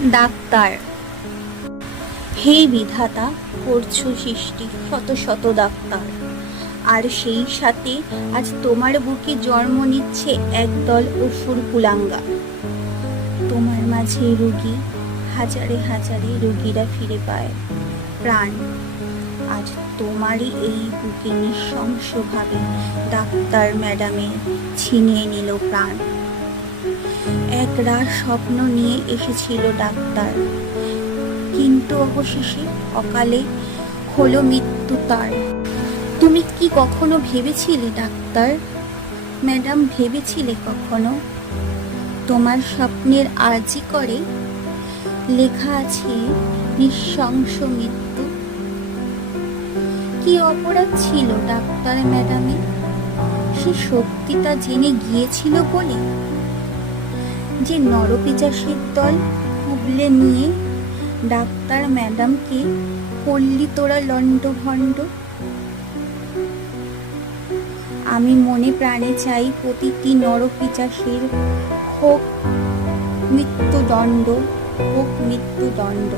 Doctor. হে বিধাতা, করছো সৃষ্টি শত শত ডাক্তার, আর সেই সাথে আজ তোমার বুকে জন্ম নিচ্ছে একদল অসুর কুলাঙ্গা। তোমার মাঝে রোগী, হাজারে হাজারে রোগীরা ফিরে পায় প্রাণ। আজ তোমারই এই বুকে নৃশংসভাবে ডাক্তার ম্যাডামে ছিনিয়ে নিল প্রাণ। এক রাত স্বপ্ন নিয়ে এসেছিল ডাক্তার, কিন্তু অবশেষে অকালে হলো মৃত্যু তার। তুমি কি কখনো ভেবেছিলে ডাক্তার ম্যাডাম, ভেবেছিলে কখনো তোমার স্বপ্নের আর্জি করে লেখা আছে নৃশংস মৃত্যু? কি অপরাধ ছিল ডাক্তার ম্যাডামে, সে সত্যিটা জেনে গিয়েছিল বলে যে নরপিশাচের দল কুবলে নিয়ে ডাক্তার ম্যাডামকে করলি তোরা লণ্ডভণ্ড। আমি মনে প্রাণে চাই প্রতিটি নরপিশাচের হোক মৃত্যুদণ্ড, হোক মৃত্যুদণ্ড।